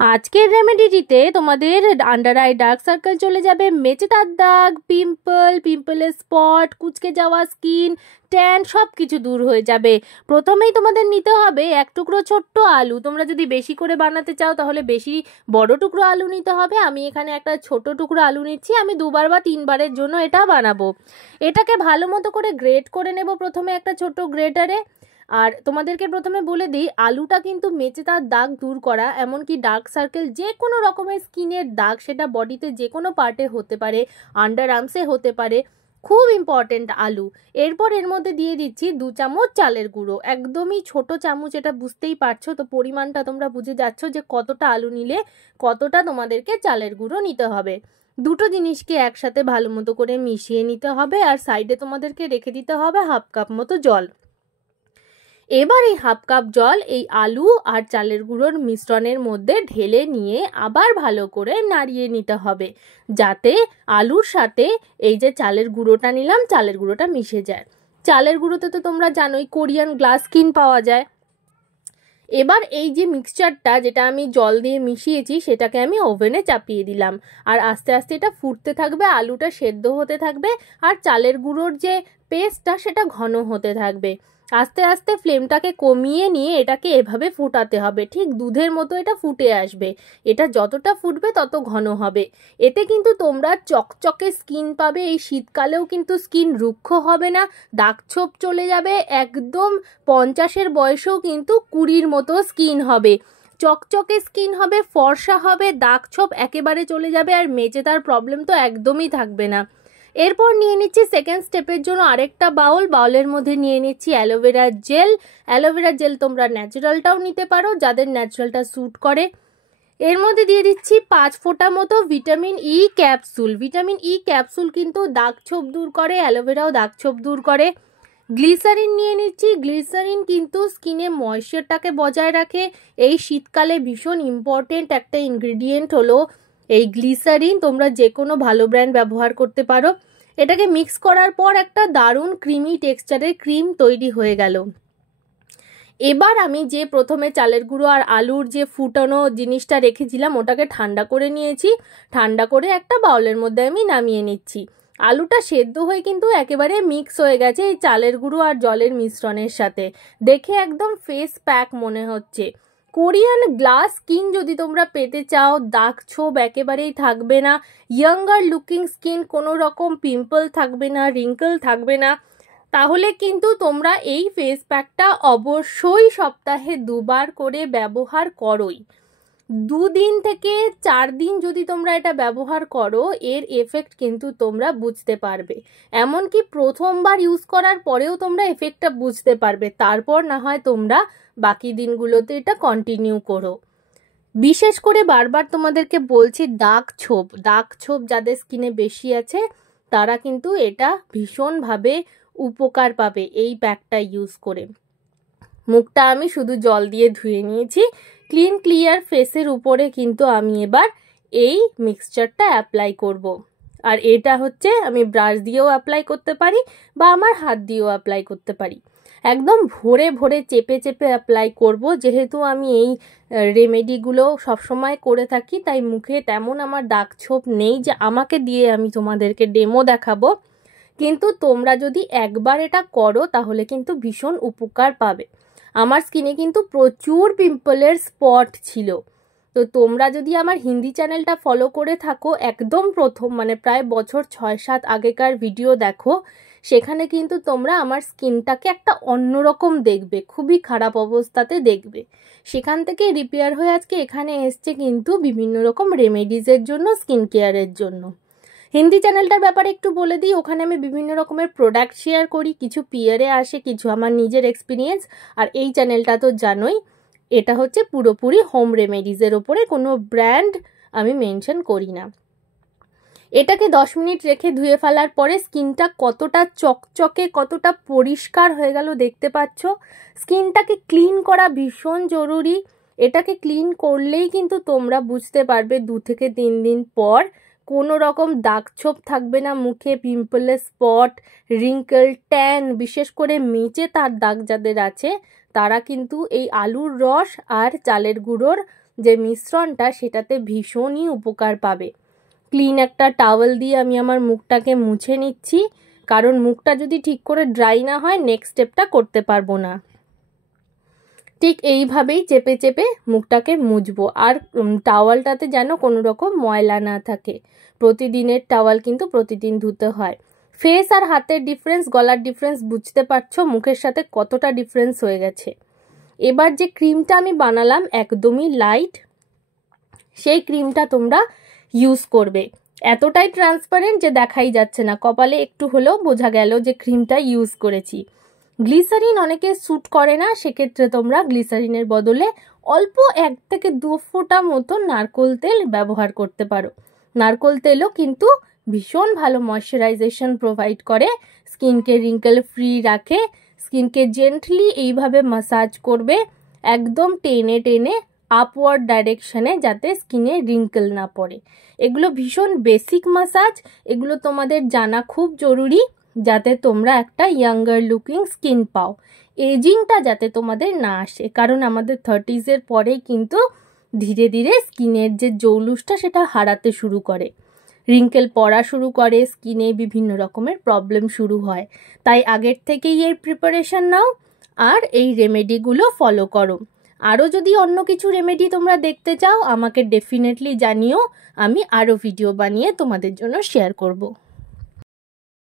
আজকের রেমেডিটিতে তোমাদের under eye dark circle চলে যাবে, মেচেদার দাগ, পিম্পলের স্পট, কুঁচকে যাওয়া স্কিন, ট্যান সব কিছু দূর হয়ে যাবে। প্রথমেই তোমাদের নিতে হবে এক টুকরো ছোট্ট আলু। তোমরা যদি বেশি করে বানাতে চাও তাহলে বেশি বড় টুকরো আলু নিতে হবে। আমি এখানে একটা ছোট টুকরো আলু নিচ্ছি। আমি 2বার বা 3বারের জন্য এটা বানাবো। এটাকে ভালো মতো করে গ্রেট করে নেব প্রথমে একটা ছোট গ্রেটারে। আর তোমাদেরকে প্রথমে বলে দিই, আলুটা কিন্তু মেচেদার দাগ দূর করা, এমনকি ডার্ক সার্কেল, যে কোনো রকমের স্কিনের দাগ, সেটা বডিতে যে কোনো পার্টে হতে পারে, আন্ডার আর্মসে হতে পারে, খুব ইম্পর্টেন্ট আলু। এরপর এর মধ্যে দিয়ে দিচ্ছি 2 চামচ চালের গুঁড়ো, একদমই ছোট চামচ, এটা বুঝতেই পারছো তো, পরিমাণটা তোমরা বুঝে যাচ্ছ যে কতটা আলু নিলে কতটা তোমাদেরকে চালের গুঁড়ো নিতে হবে। দুটো জিনিসকে একসাথে ভালো মতো করে মিশিয়ে নিতে হবে, আর সাইডে তোমাদেরকে রেখে দিতে হবে 1/2 কাপ মতো জল। এবার এই 1/2 কাপ জল এই আলু আর চালের গুঁড়োর মিশ্রণের মধ্যে ঢেলে নিয়ে আবার ভালো করে নাড়িয়ে নিতে হবে, যাতে আলুর সাথে এই যে চালের গুঁড়োটা নিলাম, চালের গুঁড়োটা মিশে যায়। চালের গুঁড়োতে তো তোমরা জানোই কোরিয়ান গ্লাস স্কিন পাওয়া যায়। এবার এই যে মিক্সচারটা যেটা আমি জল দিয়ে মিশিয়েছি, সেটাকে আমি ওভেনে চাপিয়ে দিলাম। আর আস্তে আস্তে এটা ফুটতে থাকবে, আলুটা সেদ্ধ হতে থাকবে, আর চালের গুঁড়োর যে পেস্টটা সেটা ঘন হতে থাকবে। আস্তে আস্তে ফ্লেমটাকে কমিয়ে নিয়ে এটাকে এভাবে ফুটাতে হবে, ঠিক দুধের মতো এটা ফুটে আসবে। এটা যতটা ফুটবে তত ঘন হবে। এতে কিন্তু তোমরা চকচকে স্কিন পাবে। এই শীতকালেও কিন্তু স্কিন রুক্ষ হবে না, দাগ ছোপ চলে যাবে, একদম 50-এর বয়সেও কিন্তু 20-র মতো স্কিন হবে, চকচকে স্কিন হবে, ফর্সা হবে, দাগ ছোপ একেবারে চলে যাবে, আর মেচেদার প্রবলেম তো একদমই থাকবে না। এরপর নিয়ে নিচ্ছি সেকেন্ড স্টেপের জন্য আরেকটা বাউলের মধ্যে নিয়ে নিচ্ছি অ্যালোভেরা জেল। অ্যালোভেরা জেল তোমরা ন্যাচারালটাও নিতে পারো, যাদের ন্যাচারালটা স্যুট করে। এর মধ্যে দিয়ে দিচ্ছি 5 ফোঁটা মতো vitamin E capsule. Vitamin E capsule কিন্তু দাগ ছোপ দূর করে, অ্যালোভেরাও দাগ ছোপ দূর করে। গ্লিসারিন নিয়ে নিচ্ছি। গ্লিসারিন কিন্তু স্কিনে ময়েশ্চারটাকে বজায় রাখে। এই শীতকালে ভীষণ ইম্পর্টেন্ট একটা ইনগ্রিডিয়েন্ট হলো এই গ্লিসারিন। তোমরা যে কোনো ভালো ব্র্যান্ড ব্যবহার করতে পারো। এটাকে মিক্স করার পর একটা দারুণ ক্রিমি টেক্সচারের ক্রিম তৈরি হয়ে গেল। এবার আমি যে প্রথমে চালের গুঁড়ো আর আলুর যে ফুটানো জিনিসটা রেখেছিলাম, ওটাকে ঠান্ডা করে নিয়েছি। ঠান্ডা করে একটা বাউলের মধ্যে আমি নামিয়ে নিচ্ছি। আলুটা সেদ্ধ হয়ে কিন্তু একেবারে মিক্স হয়ে গেছে এই চালের গুঁড়ো আর জলের মিশ্রণের সাথে। দেখে একদম ফেস প্যাক মনে হচ্ছে। কোরিয়ান গ্লাস স্কিন যদি তোমরা পেতে চাও, দাগ ছোপ একেবারেই থাকবে না, ইয়াঙ্গার লুকিং স্কিন, কোনো রকম পিম্পল থাকবে না, রিঙ্কল থাকবে না, তাহলে কিন্তু তোমরা এই ফেস প্যাকটা অবশ্যই সপ্তাহে 2বার করে ব্যবহার করোই। 2 দিন থেকে 4 দিন যদি তোমরা এটা ব্যবহার করো, এর এফেক্ট কিন্তু তোমরা বুঝতে পারবে। এমনকি প্রথমবার ইউজ করার পরেও তোমরা এফেক্টটা বুঝতে পারবে, তারপর না হয় তোমরা বাকি দিনগুলোতে এটা কন্টিনিউ করো। বিশেষ করে বারবার তোমাদেরকে বলছি, দাগ ছোপ যাদের স্কিনে বেশি আছে তারা কিন্তু এটা ভীষণভাবে উপকার পাবে এই প্যাকটা ইউজ করে। মুখটা আমি শুধু জল দিয়ে ধুয়ে নিয়েছি। ক্লিয়ার ফেসের উপরে কিন্তু আমি এবার এই মিক্সচারটা অ্যাপ্লাই করব। আর এটা হচ্ছে আমি ব্রাশ দিয়েও অ্যাপ্লাই করতে পারি বা আমার হাত দিয়েও অ্যাপ্লাই করতে পারি। একদম ভরে ভরে চেপে চেপে অ্যাপ্লাই করব, যেহেতু আমি এই রেমেডিগুলো সবসময় করে থাকি, তাই মুখে তেমন আমার দাগ ছোপ নেই যে আমাকে দিয়ে আমি তোমাদেরকে ডেমো দেখাবো। কিন্তু তোমরা যদি একবার এটা করো তাহলে কিন্তু ভীষণ উপকার পাবে। আমার স্কিনে কিন্তু প্রচুর পিম্পলের স্পট ছিল। তো তোমরা যদি আমার হিন্দি চ্যানেলটা ফলো করে থাকো, একদম প্রথম মানে প্রায় বছর 6-7 আগেকার ভিডিও দেখো, সেখানে কিন্তু তোমরা আমার স্কিনটাকে একটা অন্যরকম দেখবে, খুবই খারাপ অবস্থাতে দেখবে। সেখান থেকে রিপেয়ার হয়ে আজকে এখানে এসছে কিন্তু বিভিন্ন রকম রেমেডিজের জন্য, স্কিন কেয়ারের জন্য। হিন্দি চ্যানেলটার ব্যাপারে একটু বলে দিই, ওখানে আমি বিভিন্ন রকমের প্রোডাক্ট শেয়ার করি, কিছু পিয়ারে আসে, কিছু আমার নিজের এক্সপিরিয়েন্স। আর এই চ্যানেলটা তো জানোই, এটা হচ্ছে পুরোপুরি হোম রেমেডিজের ওপরে, কোনো ব্র্যান্ড আমি মেনশন করি না। এটাকে 10 মিনিট রেখে ধুয়ে ফেলার পরে স্কিনটা কতটা চকচকে, কতটা পরিষ্কার হয়ে গেল দেখতে পাচ্ছ। স্কিনটাকে ক্লিন করা ভীষণ জরুরি। এটাকে ক্লিন করলেই কিন্তু তোমরা বুঝতে পারবে 2 থেকে 3 দিন পর কোনো রকম দাগ ছোপ থাকবে না মুখে, পিম্পলের স্পট, রিঙ্কল, ট্যান, বিশেষ করে মেচে তার দাগ যাদের আছে তারা কিন্তু এই আলুর রস আর চালের গুঁড়োর যে মিশ্রণটা সেটাতে ভীষণই উপকার পাবে। ক্লিন একটা টাওয়েল দিয়ে আমি আমার মুখটাকে মুছে নিচ্ছি, কারণ মুখটা যদি ঠিক করে ড্রাই না হয় নেক্সট স্টেপটা করতে পারবো না। ঠিক এইভাবেই চেপে চেপে মুখটাকে মুছবো, আর টাওয়ালটাতে যেন কোনো রকম ময়লা না থাকে। প্রতিদিনের টাওয়াল কিন্তু প্রতিদিন ধুতে হয়। ফেস আর হাতের ডিফারেন্স, গলার ডিফারেন্স বুঝতে পারছো মুখের সাথে কতটা ডিফারেন্স হয়ে গেছে। এবার যে ক্রিমটা আমি বানালাম একদমই লাইট, সেই ক্রিমটা তোমরা ইউজ করবে। এতটাই ট্রান্সপারেন্ট যে দেখাই যাচ্ছে না, কপালে একটু হলেও বোঝা গেল যে ক্রিমটা ইউজ করেছি। গ্লিসারিন অনেকে স্যুট করে না, সেক্ষেত্রে তোমরা গ্লিসারিনের বদলে অল্প 1 থেকে 2 ফোঁটা মতো নারকোল তেল ব্যবহার করতে পারো। নারকোল তেলও কিন্তু ভীষণ ভালো ময়শ্চারাইজেশন প্রোভাইড করে, স্কিনকে রিঙ্কেল ফ্রি রাখে। স্কিনকে জেন্টলি এইভাবে মাসাজ করবে, একদম টেনে টেনে আপওয়ার্ড ডাইরেকশনে, যাতে স্কিনে রিঙ্কেল না পড়ে। এগুলো ভীষণ বেসিক মাসাজ, এগুলো তোমাদের জানা খুব জরুরি, যাতে তোমরা একটা ইয়াঙ্গার লুকিং স্কিন পাও, এজিংটা যাতে তোমাদের না আসে। কারণ আমাদের 30s পরেই কিন্তু ধীরে ধীরে স্কিনের যে জৌলুসটা সেটা হারাতে শুরু করে, রিঙ্কেল পড়া শুরু করে, স্কিনে বিভিন্ন রকমের প্রবলেম শুরু হয়। তাই আগের থেকেই এর প্রিপারেশন নাও আর এই রেমেডিগুলো ফলো করো। আরও যদি অন্য কিছু রেমেডি তোমরা দেখতে চাও আমাকে ডেফিনেটলি জানিও, আমি আরও ভিডিও বানিয়ে তোমাদের জন্য শেয়ার করব।